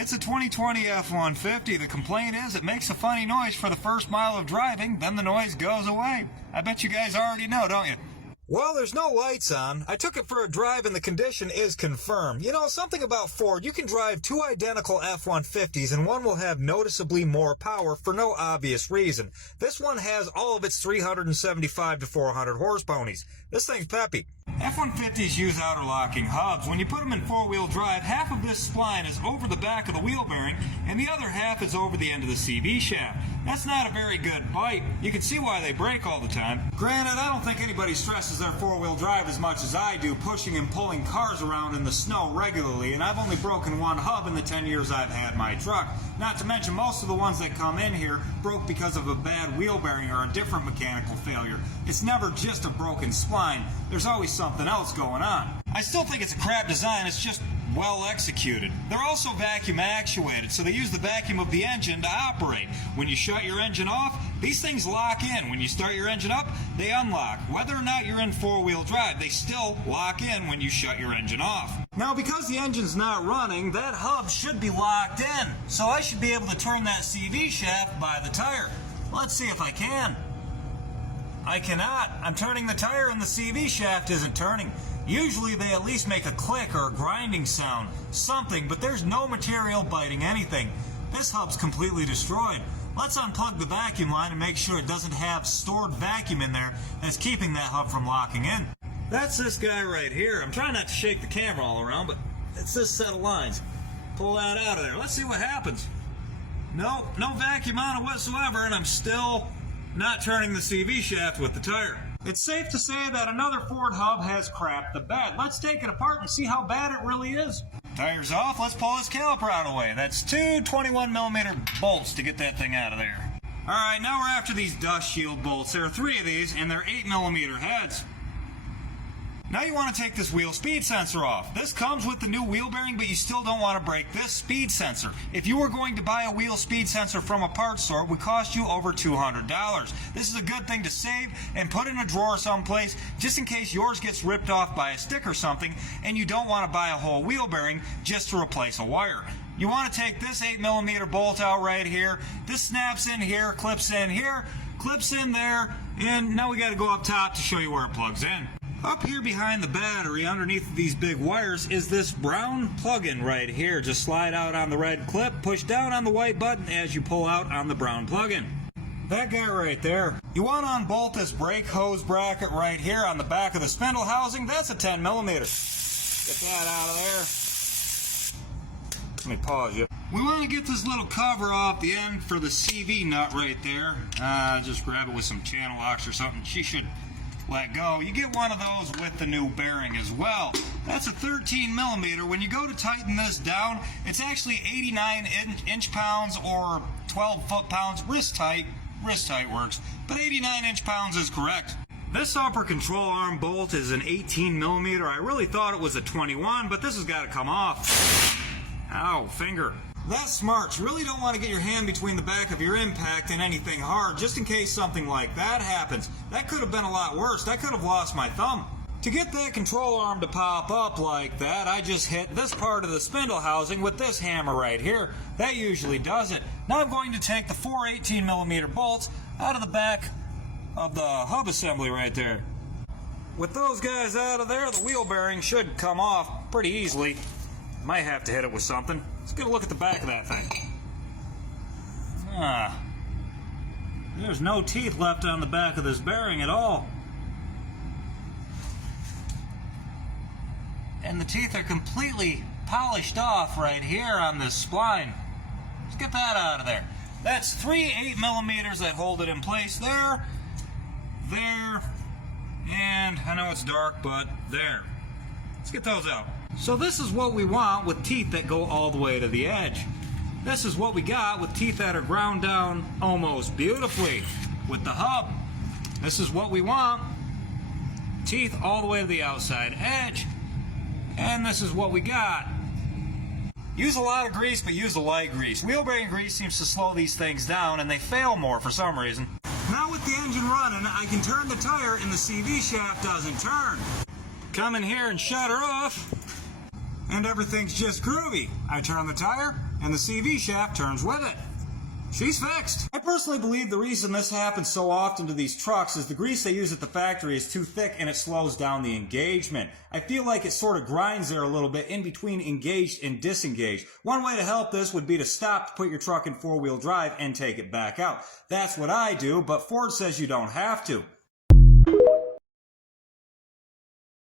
It's a 2020 F-150. The complaint is it makes a funny noise for the first mile of driving, then the noise goes away. I bet you guys already know, don't you? Well, there's no lights on. I took it for a drive and the condition is confirmed. You know, something about Ford, you can drive two identical F-150s and one will have noticeably more power for no obvious reason. This one has all of its 375 to 400 horse-ponies. This thing's peppy. F-150s use outer locking hubs. When you put them in four-wheel drive, half of this spline is over the back of the wheel bearing and the other half is over the end of the CV shaft. That's not a very good bite. You can see why they break all the time. Granted, I don't think anybody stresses their four-wheel drive as much as I do, pushing and pulling cars around in the snow regularly, and I've only broken one hub in the 10 years I've had my truck. Not to mention most of the ones that come in here broke because of a bad wheel bearing or a different mechanical failure. It's never just a broken spline. There's always something else going on. I still think it's a crap design, it's just well executed. They're also vacuum actuated, so they use the vacuum of the engine to operate. When you shut your engine off, these things lock in. When you start your engine up, they unlock. Whether or not you're in four-wheel drive, they still lock in when you shut your engine off. Now, because the engine's not running, that hub should be locked in, so I should be able to turn that CV shaft by the tire. Let's see if I can. I cannot. I'm turning the tire and the CV shaft isn't turning. Usually they at least make a click or a grinding sound, something, but there's no material biting anything. This hub's completely destroyed. Let's unplug the vacuum line and make sure it doesn't have stored vacuum in there that's keeping that hub from locking in. That's this guy right here. I'm trying not to shake the camera all around, but it's this set of lines. Pull that out of there. Let's see what happens. Nope, no vacuum on it whatsoever, and I'm still not turning the CV shaft with the tire. It's safe to say that another Ford hub has crapped the bed. Let's take it apart and see how bad it really is. Tire's off, let's pull this caliper out of the way. That's two 21mm bolts to get that thing out of there. Alright, now we're after these dust shield bolts. There are three of these and they're 8mm heads. Now you want to take this wheel speed sensor off. This comes with the new wheel bearing, but you still don't want to break this speed sensor. If you were going to buy a wheel speed sensor from a parts store, it would cost you over $200. This is a good thing to save and put in a drawer someplace, just in case yours gets ripped off by a stick or something, and you don't want to buy a whole wheel bearing just to replace a wire. You want to take this 8mm bolt out right here. This snaps in here, clips in there, and now we got to go up top to show you where it plugs in. Up here behind the battery, underneath these big wires, is this brown plug-in right here. Just slide out on the red clip, push down on the white button as you pull out on the brown plug-in. That guy right there. You want to unbolt this brake hose bracket right here on the back of the spindle housing. That's a 10mm. Get that out of there. Let me pause you. We want to get this little cover off the end for the CV nut right there. Just grab it with some channel locks or something. She should let go. You get one of those with the new bearing as well. That's a 13mm. When you go to tighten this down, it's actually 89 inch-pounds or 12 foot-pounds. Wrist tight works, but 89 inch-pounds is correct. This upper control arm bolt is an 18mm. I really thought it was a 21, but this has got to come off. Ow, finger. That's smart. You really don't want to get your hand between the back of your impact and anything hard, just in case something like that happens. That could have been a lot worse. I could have lost my thumb. To get that control arm to pop up like that, I just hit this part of the spindle housing with this hammer right here. That usually does it. Now I'm going to take the four 18mm bolts out of the back of the hub assembly right there. With those guys out of there, the wheel bearing should come off pretty easily. Might have to hit it with something. Let's get a look at the back of that thing. There's no teeth left on the back of this bearing at all. And the teeth are completely polished off right here on this spline. Let's get that out of there. That's three 8mm that hold it in place. There, and I know it's dark, but there. Let's get those out. So this is what we want with teeth that go all the way to the edge. This is what we got with teeth that are ground down almost beautifully with the hub. This is what we want. Teeth all the way to the outside edge. And this is what we got. Use a lot of grease, but use a light grease. Wheel bearing grease seems to slow these things down and they fail more for some reason. Now with the engine running, I can turn the tire and the CV shaft doesn't turn. Come in here and shut her off, and everything's just groovy. I turn the tire, and the CV shaft turns with it. She's fixed. I personally believe the reason this happens so often to these trucks is the grease they use at the factory is too thick and it slows down the engagement. I feel like it sort of grinds there a little bit in between engaged and disengaged. One way to help this would be to stop to put your truck in four-wheel drive and take it back out. That's what I do, but Ford says you don't have to.